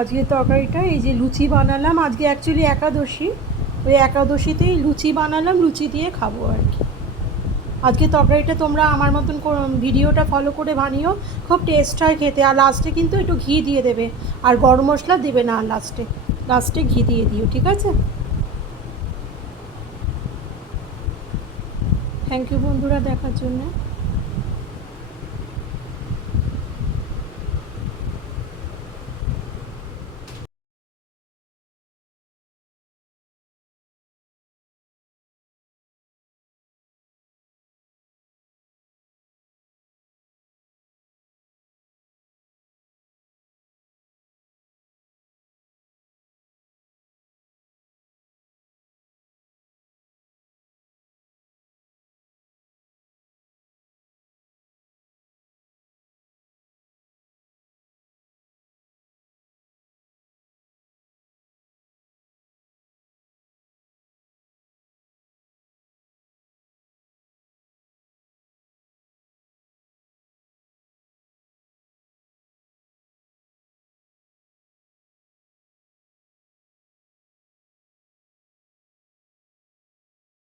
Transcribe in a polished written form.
আজকে তরকারিটা এই যে লুচি বানালাম, আজকে অ্যাকচুয়ালি একাদশী, ওই একাদশীতেই লুচি বানালাম, লুচি দিয়ে খাবো আর কি। আজকে তরকারিটা তোমরা আমার মতন ভিডিওটা ফলো করে বানিও, খুব টেস্ট হয় খেতে। আর লাস্টে কিন্তু একটু ঘি দিয়ে দেবে, আর গরম মশলা দেবে না লাস্টে, লাস্টে ঘি দিয়ে দিও, ঠিক আছে? থ্যাংক ইউ বন্ধুরা দেখার জন্য।